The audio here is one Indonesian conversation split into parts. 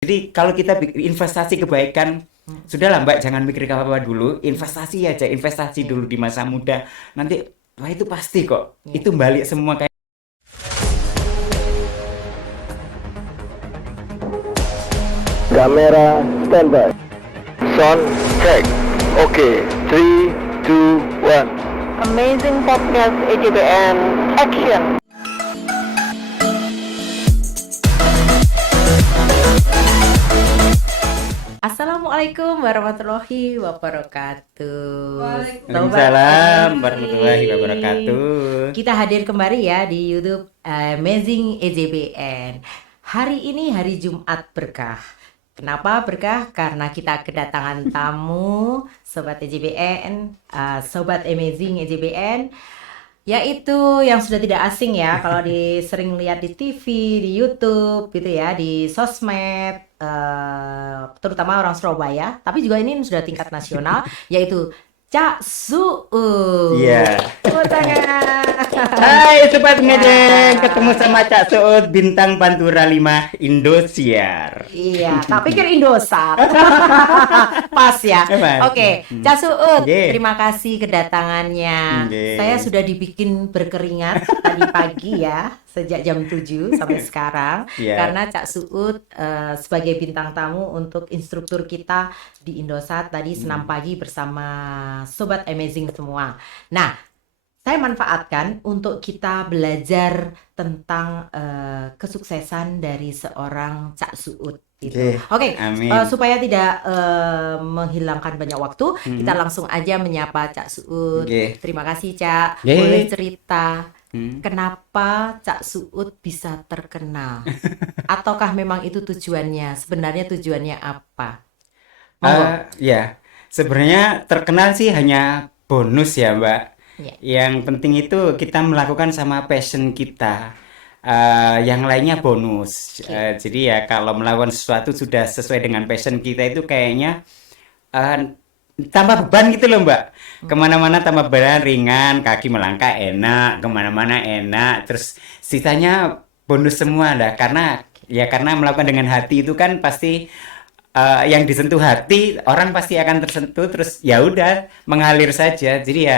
Jadi kalau kita investasi kebaikan, sudahlah Mbak, jangan mikir apa-apa dulu, investasi aja, investasi Iya, dulu di masa muda. Nanti wah itu pasti kok. iya. Itu balik semua kayak Kamera standby. Sound check. Okay, 3, 2, 1. Amazing podcast AJBN. Action. Assalamualaikum warahmatullahi wabarakatuh. Waalaikumsalam warahmatullahi wabarakatuh. Kita hadir kembali ya di YouTube Amazing EJBN. Hari ini hari Jumat berkah. Kenapa berkah? Karena kita kedatangan tamu Sobat EJBN, Sobat Amazing EJBN, yaitu yang sudah tidak asing ya kalau sering lihat di TV, di YouTube gitu ya, di sosmed, terutama orang Surabaya, tapi juga ini sudah tingkat nasional, yaitu Cak Suud. Iya. Tepuk tangan. Hai Sobat Ngejeng, ketemu sama Cak Suud, bintang Pantura 5 Indosiar. Iya, tak pikir Indosat. Pas ya. Pas. Oke, Cak Suud, Nggih. terima kasih kedatangannya. Nggih. Saya sudah dibikin berkeringat tadi pagi ya, sejak jam 7 sampai sekarang. Iya. Karena Cak Suud sebagai bintang tamu untuk instruktur kita di Indosat tadi senam pagi bersama Sobat Amazing semua. Nah, saya manfaatkan untuk kita belajar tentang kesuksesan dari seorang Cak Suud gitu. Oke, Oke, amin. supaya tidak menghilangkan banyak waktu, kita langsung aja menyapa Cak Suud. Oke. Terima kasih, Cak. Oke. Boleh cerita Hmm. kenapa Cak Suud bisa terkenal? Ataukah memang itu tujuannya? Sebenarnya tujuannya apa? Monggo. Ya, sebenarnya terkenal sih hanya bonus ya, Mbak. Ya. Yang penting itu kita melakukan sama passion kita. Yang lainnya bonus. Oke. Jadi ya kalau melakukan sesuatu sudah sesuai dengan passion kita itu kayaknya tambah beban gitu loh, Mbak. Kemana-mana tambah beban, ringan, kaki melangkah enak, kemana-mana enak. Terus sisanya bonus semua lah. Karena melakukan dengan hati itu kan pasti yang disentuh hati orang pasti akan tersentuh, terus ya udah mengalir saja. Jadi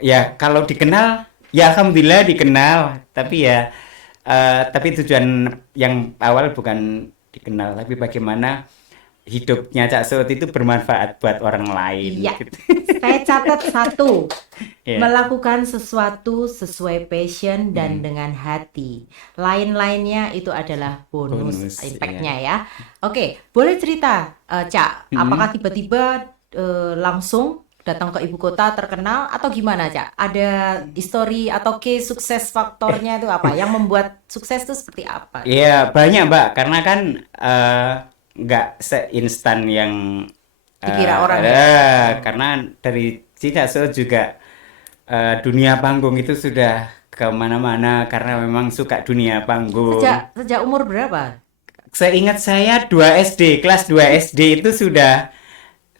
ya kalau dikenal ya alhamdulillah dikenal, tapi tujuan yang awal bukan dikenal, tapi bagaimana hidupnya Cak Suud itu bermanfaat buat orang lain Iya. gitu. Saya catat satu, Iya. melakukan sesuatu sesuai passion dan dengan hati. Lain-lainnya itu adalah bonus, Bonus, impact-nya ya. Oke, boleh cerita, Cak, apakah tiba-tiba langsung datang ke ibu kota terkenal atau gimana, Cak? Ada history atau case sukses faktornya itu apa? Yang membuat sukses itu seperti apa? Iya banyak Mbak, karena kan nggak seinstan yang Dikira orang ya? karena dari Cak Suud juga dunia panggung itu sudah kemana-mana karena memang suka dunia panggung. Sejak umur berapa? Seingat saya 2 SD, kelas 2 SD itu sudah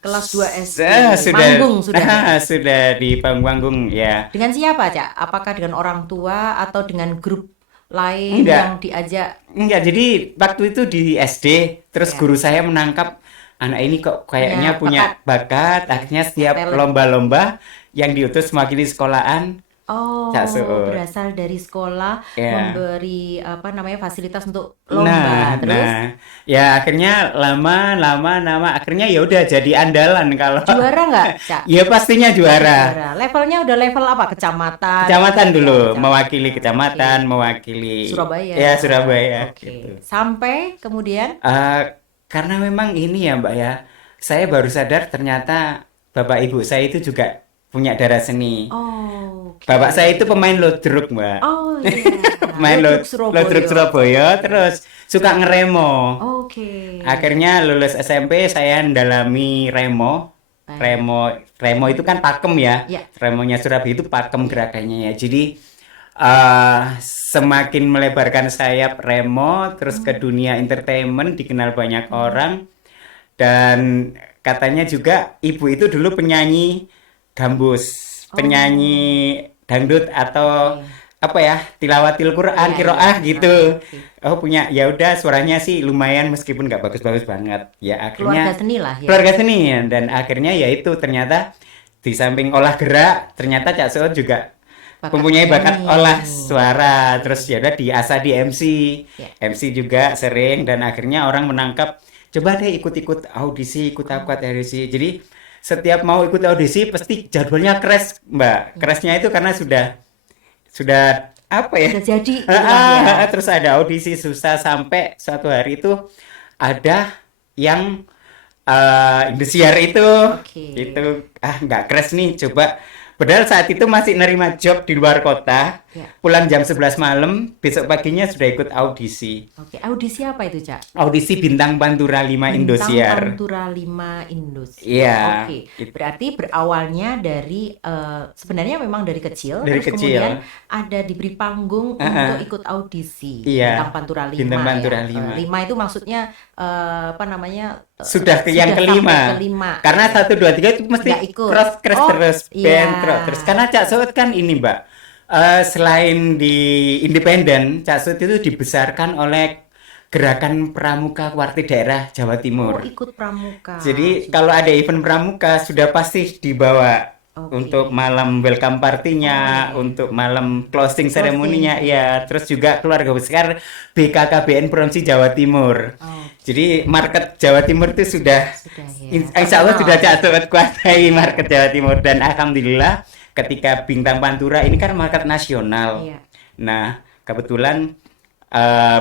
Kelas 2 SD. sudah Manggung sudah. sudah di panggung ya. Dengan siapa, Cak? Apakah dengan orang tua atau dengan grup lain Enggak. yang diajak? Enggak, jadi waktu itu di SD, terus Ya. guru saya menangkap anak ini kok kayaknya punya bakat, akhirnya setiap talent. lomba-lomba yang diutus mewakili sekolahan. Oh, Cak Suud. berasal dari sekolah Ya. memberi fasilitas untuk lomba. Terus Ya akhirnya lama akhirnya ya udah jadi andalan kalau juara nggak, Cak? ya pastinya juara. Juara. Levelnya udah level apa? Kecamatan. Kecamatan dulu, Ya, mewakili kecamatan, Oke. mewakili Surabaya. Ya, Surabaya Oke. gitu. Sampai kemudian Karena memang ini ya Mbak ya, saya baru sadar ternyata bapak ibu saya itu juga punya darah seni. oke. Bapak saya itu pemain lodruk Mbak. Oh iya. Main lodruk Surabaya, terus suka ngeremo. Oke. Akhirnya lulus SMP saya mendalami remo. Baik. Remo itu kan pakem ya. Ya. Remonya Surabaya itu pakem gerakannya ya. Jadi semakin melebarkan sayap remo, terus ke dunia entertainment, dikenal banyak orang. Dan katanya juga ibu itu dulu penyanyi gambus, penyanyi dangdut atau apa ya, tilawatil Quran, Iya, kiroah iya. gitu. Oke. Oh punya, ya udah suaranya sih lumayan meskipun nggak bagus-bagus banget. Ya Keluarga akhirnya seni lah ya. keluarga seni dan akhirnya ya itu ternyata di samping olah gerak ternyata Cak Suut juga Bakat mempunyai bakat olah menyanyi. suara. Oke. Terus ya udah diasah di MC. Ya. MC juga sering dan akhirnya orang menangkap coba deh ikut-ikut audisi, ikut Oh, audisi. Jadi setiap mau ikut audisi pasti jadwalnya crash, Mbak. ya. Crashnya itu karena sudah apa ya? Sudah jadi itulah ya. Terus ada audisi susah sampai suatu hari itu ada yang Indosiar Oke. itu nggak crash nih coba padahal saat itu masih nerima job di luar kota Ya. pulang jam 11 malam besok paginya sudah ikut audisi Oke. Audisi apa itu, Cak? audisi Bintang Pantura 5 Bintang Indosiar. Pantura 5 Indosiar. Iya, Oke. it- Berarti berawalnya dari sebenarnya memang dari kecil, dari terus kecil. kemudian ada diberi panggung untuk ikut audisi Iya, Bintang Pantura 5 Bintang Pantura ya. 5. 5 itu maksudnya apa namanya? Sudah ke yang sudah sampai kelima. kelima. Karena Iya. 1 2 3 itu mesti Nggak ikut. crash Oh, terus, iya. bentrok terus. Karena Cak Suut kan ini, Mbak. Selain di independen, Cak Suut itu dibesarkan oleh Gerakan Pramuka Warti Daerah Jawa Oh, Timur. ikut pramuka. Jadi kalau ada event pramuka sudah pasti dibawa Oke. untuk malam welcome partinya, Oh, iya. untuk malam closing Closing. ceremoninya, ya. Terus juga keluarga besar BKKBN Provinsi Jawa Timur. Oh, Jadi market Jawa Timur itu sudah, ya. insya Allah Terkenal. sudah Cak Suut kuasai market Jawa Timur dan alhamdulillah ketika Bintang Pantura ini kan market nasional. Iya. Nah kebetulan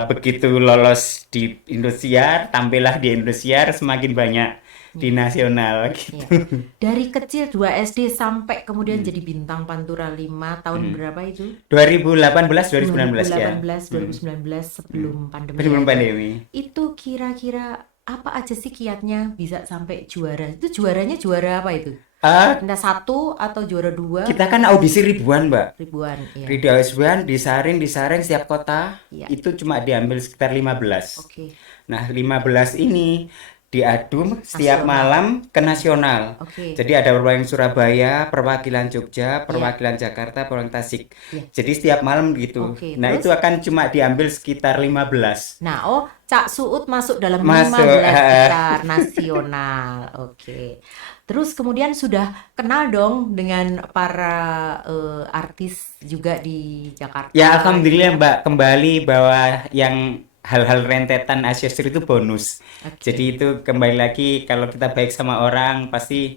begitu lolos di Indosiar, tampillah di Indosiar semakin banyak di nasional gitu. Iya. Dari kecil 2 SD sampai Hmm. kemudian jadi Bintang Pantura 5 tahun berapa itu? 2018 2019 ya. 2019 sebelum pandemi. Sebelum ya. pandemi. Itu kira-kira apa aja sih kiatnya bisa sampai juara? Itu juaranya juara apa itu? Ah, Entah 1 atau juara 2 kita kan audisi ribuan, Mbak. ribuan ya. Ribuan disaring setiap kota Iya. itu cuma diambil sekitar 15. Oke. Nah, 15 ini diadu setiap Nasional. malam ke nasional. Oke. Jadi ada perwakilan Surabaya, perwakilan Jogja, perwakilan Jakarta, perwakilan Tasik. Iya. Jadi setiap malam gitu. Oke, Nah, terus? itu akan cuma diambil sekitar 15. Nah, Cak Suut masuk dalam Masuk, 15 besar nasional. Oke. Terus kemudian sudah kenal dong dengan para artis juga di Jakarta. Ya, alhamdulillah Mbak, kembali bahwa yang hal-hal rentetan aksesori itu bonus. Oke. Jadi itu kembali lagi kalau kita baik sama orang pasti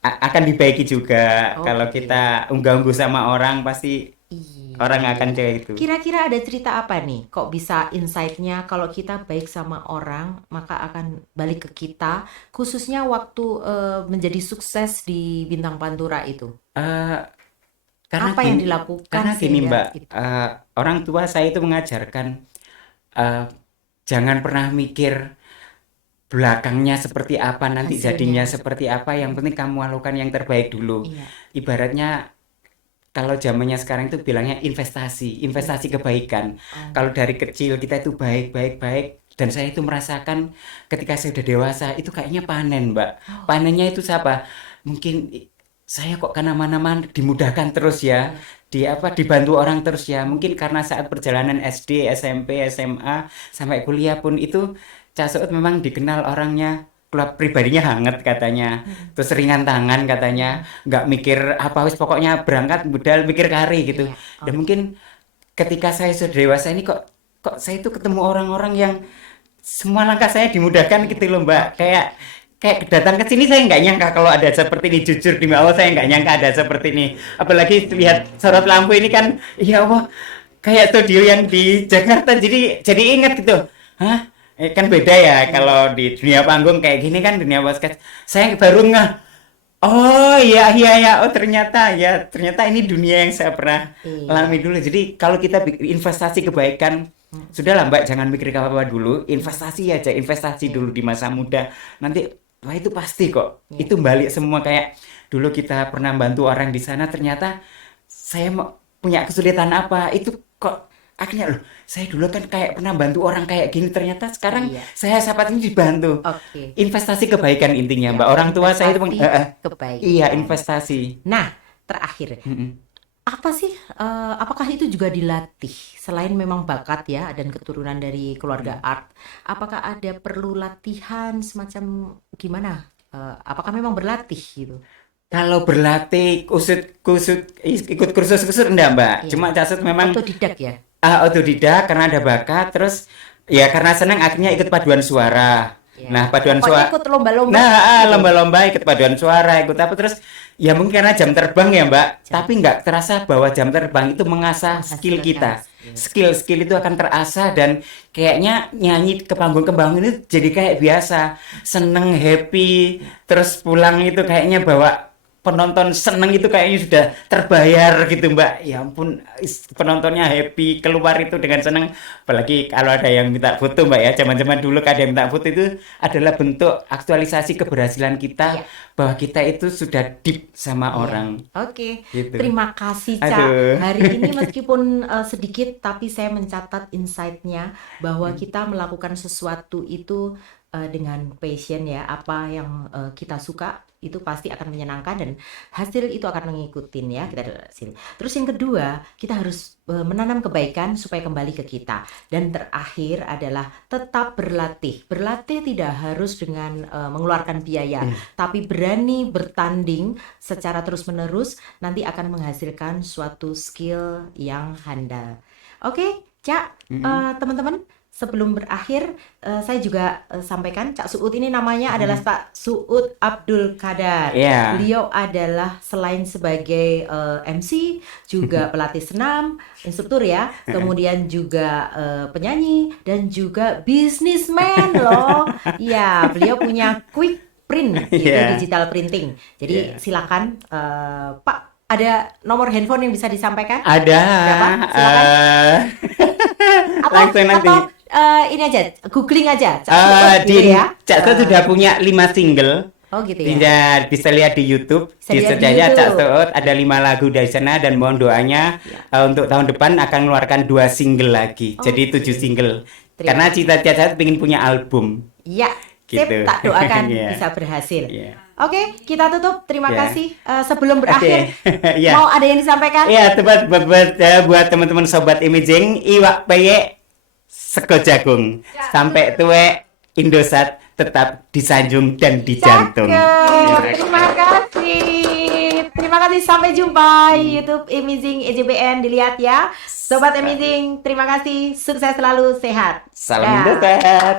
akan dibaiki juga. Oke. Kalau kita unggah-ungguh sama orang pasti Iya. orang akan kayak itu. Kira-kira ada cerita apa nih? Kok bisa insight-nya kalau kita baik sama orang, maka akan balik ke kita, khususnya waktu menjadi sukses di Bintang Pantura itu. Eh, karena Apa yang gini- dilakukan Karena gini sehingga Mbak, itu? orang tua saya itu mengajarkan jangan pernah mikir belakangnya seperti apa, nanti Hasilnya jadinya seperti seperti apa. Yang penting kamu lakukan yang terbaik dulu. Iya. Ibaratnya kalau zamannya sekarang itu bilangnya investasi kebaikan. Oh. Kalau dari kecil kita itu baik, dan saya itu merasakan ketika saya udah dewasa itu kayaknya panen, Mbak. Oh. Panennya itu siapa? Mungkin saya kok karena mana-mana dimudahkan terus ya, dibantu orang terus ya. Mungkin karena saat perjalanan SD, SMP, SMA sampai kuliah pun itu Cak Suut memang dikenal orangnya pribadinya hangat katanya, terus ringan tangan katanya, nggak mikir apa wis pokoknya berangkat budal mikir kari gitu. Iya, Dan mungkin ketika saya sudah dewasa ini kok saya itu ketemu orang-orang yang semua langkah saya dimudahkan gitu loh Mbak. Kayak datang ke sini saya nggak nyangka kalau ada seperti ini, jujur demi Allah saya nggak nyangka ada seperti ini. Apalagi lihat sorot lampu ini kan, ya Allah, kayak studio yang di Jakarta jadi ingat gitu. Hah? Kan beda ya kalau di dunia panggung kayak gini kan dunia podcast. Saya baru ngeh. Oh iya oh ternyata ini dunia yang saya pernah Iya. alami dulu. Jadi kalau kita investasi kebaikan, sudahlah Mbak, jangan mikir apa-apa dulu, investasi aja, investasi dulu di masa muda. Nanti wah itu pasti kok. Iya. Itu balik semua kayak dulu kita pernah bantu orang di sana, ternyata saya punya kesulitan apa, itu kok akhirnya loh, saya dulu kan kayak pernah bantu orang kayak gini, ternyata sekarang Iya. saya saat ini dibantu. Oke. Investasi kebaikan intinya, Ya, Mbak. Orang tua saya itu investasi kebaikan. iya, investasi. Nah, terakhir, Mm-mm. apa sih, apakah itu juga dilatih? Selain memang bakat ya dan keturunan dari keluarga art, apakah ada perlu latihan semacam gimana? Apakah memang berlatih gitu? Kalau berlatih ikut kursus-kursus enggak, Mbak. Iya, Cuma Casut memang otodidak ya? otodidak karena ada bakat, terus ya karena senang akhirnya ikut paduan suara. Iya. Nah, paduan Pokoknya suara. ikut lomba-lomba Nah, gitu. lomba-lomba ikut paduan suara, ikut apa terus ya mungkin karena jam terbang ya, Mbak. Tapi nggak terasa bahwa jam terbang itu mengasah skill kita. Menghasilkan skill. Skill itu akan terasah dan kayaknya nyanyi ke panggung-panggung itu jadi kayak biasa. Seneng, happy, terus pulang itu kayaknya bawa penonton seneng itu kayaknya sudah terbayar gitu, Mbak. Ya ampun, penontonnya happy keluar itu dengan seneng. Apalagi kalau ada yang minta foto, Mbak ya. Zaman-zaman dulu kan ada yang minta foto itu adalah bentuk aktualisasi keberhasilan kita Iya. bahwa kita itu sudah deep sama orang. Oke, Gitu. terima kasih Ca. Aduh. Hari ini meskipun sedikit, tapi saya mencatat insight-nya bahwa kita melakukan sesuatu itu dengan passion ya. Apa yang kita suka itu pasti akan menyenangkan dan hasil itu akan mengikutin ya. Kita ada hasil. Terus yang kedua, kita harus menanam kebaikan supaya kembali ke kita. Dan terakhir adalah tetap berlatih. Berlatih tidak harus dengan mengeluarkan biaya, tapi berani bertanding secara terus-menerus nanti akan menghasilkan suatu skill yang handal. Oke, Cak, teman-teman, sebelum berakhir saya juga sampaikan Cak Suud ini namanya adalah Pak Suud Abdul Qadar. Iya. Beliau adalah selain sebagai MC juga pelatih senam, instruktur ya, kemudian juga penyanyi dan juga bisnismen loh. Ya, beliau punya Quick Print, itu Iya. digital printing. Jadi Iya. silakan Pak, ada nomor handphone yang bisa disampaikan? Ada. Berapa? Silakan. Langsung nanti. Atau ini aja, googling aja. Cak Suud Di gitu ya. Cak Suud sudah punya 5 single. Oh gitu ya. Bisa lihat di YouTube. Bisa lihat Search di aja Cak YouTube. Suud, ada 5 lagu dari sana dan mohon doanya untuk tahun depan akan mengeluarkan 2 single lagi. Jadi 7 single. Terima Karena cita-cita saya ingin punya album. Ya, sip, Gitu. tak doakan Iya. bisa berhasil. Iya. Oke, kita tutup. Terima Ya. kasih. Sebelum berakhir, Iya. mau ada yang disampaikan? Iya, buat teman-teman sobat imaging, iwak peye sego jagung. Sampai tuwe Indosat tetap disanjung dan dijantung. Cakep. Terima kasih. Terima kasih. Sampai jumpa di YouTube Amazing EJBN. Dilihat ya. Sobat Amazing, terima kasih. Sukses selalu, sehat. Salam Dah. Indosat.